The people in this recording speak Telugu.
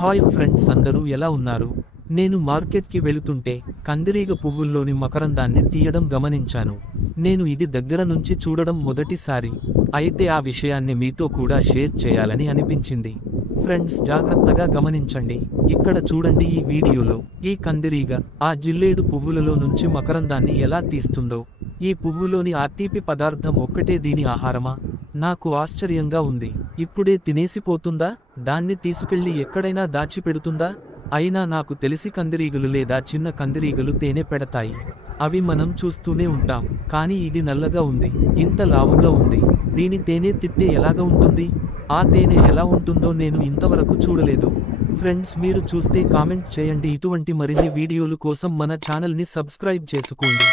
హాయ్ ఫ్రెండ్స్, అందరూ ఎలా ఉన్నారు? నేను మార్కెట్కి వెళుతుంటే కందిరీగ పువ్వుల్లోని మకరందాన్ని తీయడం గమనించాను. నేను ఇది దగ్గర నుంచి చూడడం మొదటిసారి. అయితే ఆ విషయాన్ని మీతో కూడా షేర్ చేయాలని అనిపించింది. ఫ్రెండ్స్, జాగ్రత్తగా గమనించండి. ఇక్కడ చూడండి, ఈ వీడియోలో ఈ కందిరీగ ఆ జిల్లేడు పువ్వులలో నుంచి మకరందాన్ని ఎలా తీస్తుందో. ఈ పువ్వులోని ఆ తీపి పదార్థం ఒక్కటే దీని ఆహారమా? నాకు ఆశ్చర్యంగా ఉంది. ఇప్పుడే తినేసిపోతుందా? దాన్ని తీసుకెళ్లి ఎక్కడైనా దాచిపెడుతుందా? అయినా నాకు తెలిసి కందిరీగలు లేదా చిన్న కందిరీగలు తేనె పెడతాయి. అవి మనం చూస్తూనే ఉంటాం. కానీ ఇది నల్లగా ఉంది, ఇంత లావుగా ఉంది. దీని తేనె తిట్టే ఎలాగా ఉంటుంది? ఆ తేనె ఎలా ఉంటుందో నేను ఇంతవరకు చూడలేదు. ఫ్రెండ్స్, మీరు చూస్తే కామెంట్ చేయండి. ఇటువంటి మరిన్ని వీడియోలు కోసం మన ఛానల్ని సబ్స్క్రైబ్ చేసుకోండి.